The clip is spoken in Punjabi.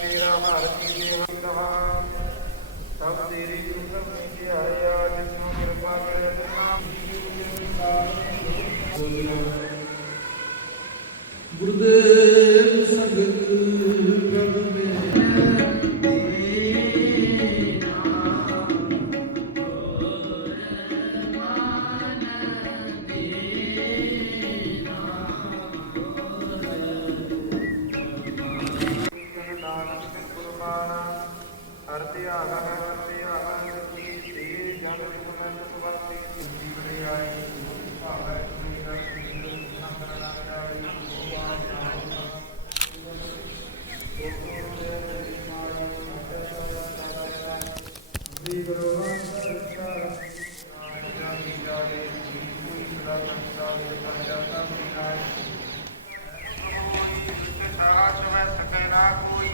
ਮੇਰਾ ਹਰ ਕੀ ਰਹਾ ਸਭ ਤੇਰੀ ਕਿਰਪਾ ਵਿੱਚ ਆਇਆ ਜਿਸਨੂੰ ਕਿਰਪਾ ਕਰੇ ਗੁਰਦੇਵ ਸੰਗਤ ਪ੍ਰਭ ਹਰ ਧਿਆਨ ਹਰ ਧਿਆਨ ਤੇ ਜਨ ਜਨ ਸਵਾਤੀ ਸੁਧੀ ਬੜਾਈ ਭਾਵੈ ਸੁਨੀਤਾ ਸੁਨੀਤਾ ਸੰਗਰਣਾ ਜਾਈ ਸ੍ਰੀ ਗੁਰੂ ਅੰਤਰਸਾ ਨਾਮ ਜਾਏ ਕੋਈ ਸਦਾ ਸੰਤਾ ਵਿਚਾਰ ਕਰਨੀ ਨਾਈ ਸਾਹਸ ਮੈਂ ਸਕੈ ਨਾ ਕੋਈ